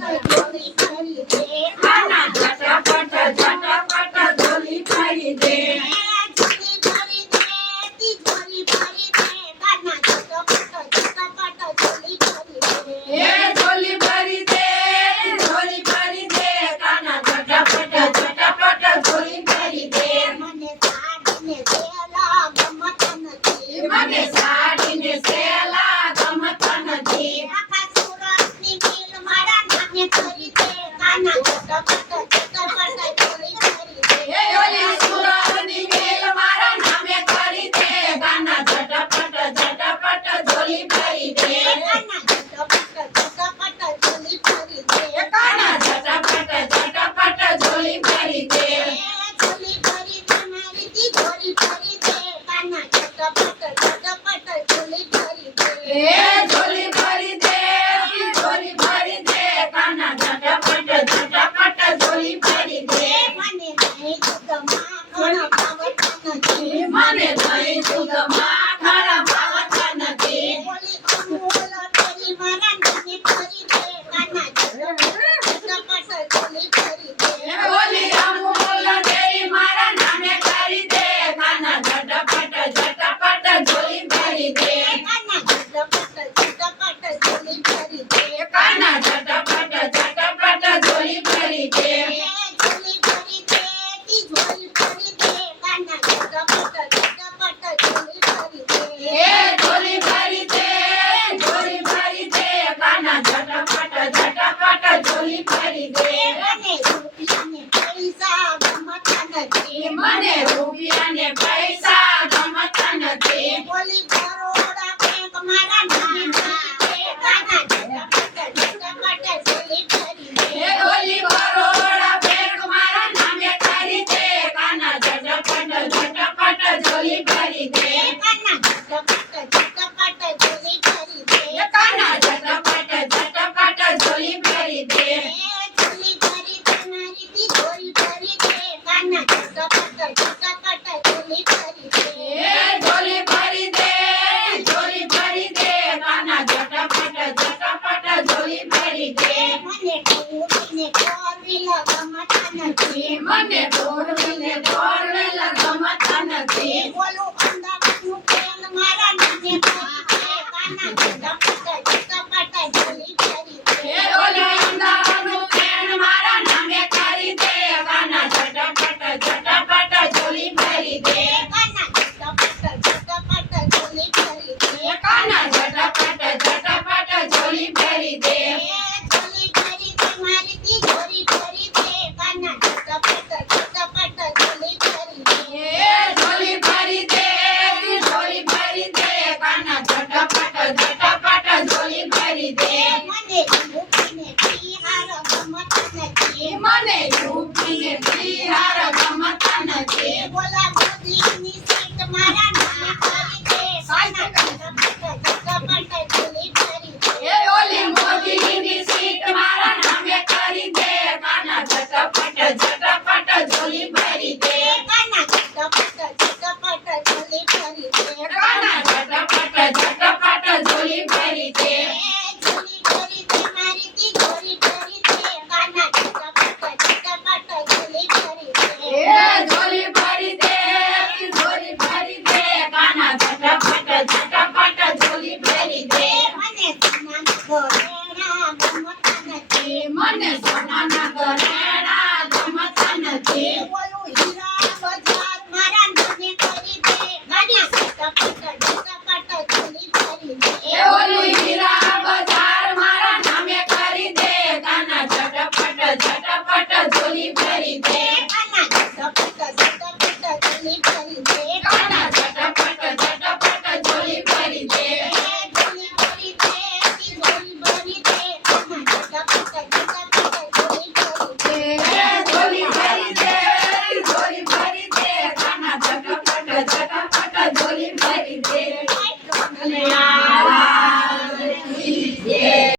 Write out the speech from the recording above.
ઝોલી ભરી દે કાના ઝટાપટ ઝટાપટ ઝોલી ભરી દે ઝોલી ભરી દે તી ઝોલી ભરી દે કાના ઝટાપટ ઝટાપટ ઝોલી ભરી દે હે ઝોલી ભરી દે ઝોલી ભરી દે કાના ઝટાપટ ઝટાપટ ઝોલી ભરી દે મને સાડીને સેલા ગમતા નથી મને સાડીને સેલા ગમતા નથી આખા સુરતની મિલ મારા નામે કરી દે કાના ઝટાપટ ઝટાપટ ઝોલી ભરી દે હે ઓલી સુરતની મેલ મારા નામે કરી દે કાના ઝટાપટ ઝટાપટ ઝોલી ભરી દે કાના ઝટાપટ ઝટાપટ ઝોલી ભરી દે કાના ઝટાપટ ઝટાપટ ઝોલી ભરી દે ઝોલી ભરી દે મારી તી ઝોલી ભરી દે કાના ઝટાપટ ઝટાપટ ઝોલી ભરી દે હે ઝોલી ભરી દે ઝોલી ભરી દે કાના ઝટાપટ ઝટાપટ ઝોલી ભરી દે મને નહીં દુધમાં ઘણા ભાવતા નથી મને દહીં દૂધમાં ઘણા ભાવતા નથી બોલી અમૂલ તેરી મારા નામે કરી દે કાના ઝટાપટ ઝોલી ભરી દે ઓલી અમૂલ ડેરી મારા નામે કરી દે કાના ઝટાપટ ઝટાપટ ઝોલી ભરી દે કાના ઝટાપટ ઝટાપટ ઝોલી ભરી દે કાના ઝટાપટ ઝટાપટ ઝોલી ભરી દે ઝોલી ભરી દે તી ઝોલી ભરી દે કાના ઝટાપટ ઝટાપટ ઝોલી ભરી દે હે ઝોલી ભરી દે ઝોલી ભરી દે કાના ઝટાપટ ઝટાપટ ઝોલી ભરી દે મને રૂપિયાને પૈસા ગમતા મને રૂપિયા ને પૈસા ગમતા નથી નથી બોલી બરોડા બેંક મારા નામે કરી દે કાના ઝટાપટ ઝટાપટ ઝોલી ભરી દે હે ઓલી બરોડા બેંક મારા નામે કરી દે કાના ઝટાપટ ઝટાપટ ઝોલી ભરી દે કાના ઝટાપટ ઝટાપટ ઝોલી ભરી દે કાના ઝટાપટ ઝટાપટ ઝોલી ભરી દે ઝોલી ભરી દે મારી તી ઝોલી ભરી દે કાના ઝટાપટ ઝટાપટ ઝોલી ભરી દે હે ઝોલી ભરી દે ઝોલી ભરી દે કાના ઝટાપટ ઝટાપટ ઝોલી ભરી દે મને ટૂરીને કોરવીલા ગમતા નથી મને દોડવીને દોડવેલા ગમતા નથી બોલું અમદાવાદનું પ્રેમ મારા નામે કરી દે કાના ઝટાપટ ઝટાપટ ઝોલી ભરી દે હે ઓલી અમદાવાદનું ટ્રેન મારા નામે કરી દે કાના ઝટાપટ ઝટાપટ ઝોલી ભરી દે કાના ઝટાપટ ઝટાપટ ઝોલી ભરી દે કાના ઝટાપટ ઝટાપટ ઝોલી ભરી દે ઝોલી ભરી દે મારી તી ઝોલી ભરી દે કાના ઝટાપટ ઝટાપટ ઝોલી ભરી દે હે ઝોલી ભરી દે ઝોલી ભરી દે કાના ઝટાપટ ઝટાપટ ઝોલી ભરી દે મને રૂપીને તિહાર ગમતા નથી મને રૂપીને બિહાર ગમતા નથી બોલા મોદીની સીટ મારા નામે કરી દે કાના ઝટાપટ ઝટાપટ ઝોલી ભરી દે હે ઓલી મોદીની સીટ મારા નામે કરી દે કાના ઝટાપટ ઝટાપટ ઝોલી ભરી દે કાના ઝટાપટ ઝટાપટ ઝોલી ભરી દે કાના ઝટાપટ ઝટાપટ ઝોલી ભરી દે ઝોલી ભરી દે મારી તી ઝોલી ભરી દે કાના ઝટાપટ ઝટાપટ ઝોલી ભરી દે હે ઝોલી ભરી દે ઝોલી ભરી દે કાના ઝટાપટ ઝટાપટ ઝોલી ભરી દે મને સોનાના ઘરેણા ગમતા મને સોનાના ઘરેણા ગમતા નથી નથી બોલું હીરા બજાર મારા નામે કરી દે કાના ઝટાપટ ઝટાપટ ઝોલી ભરી દે હે ઓલું હીરા બજાર મારા નામે કરી દે કાના ઝટાપટ ઝટાપટ ઝોલી ભરી દે કાના ઝટાપટ ઝટાપટ ઝોલી ભરી દે કાના ઝટાપટ ઝટાપટ ઝોલી ભરી દે ઝોલી ભરી દે તી ઝોલી ભરી દે કાના ઝટાપટ ઝટાપટ ઝોલી ભરી દે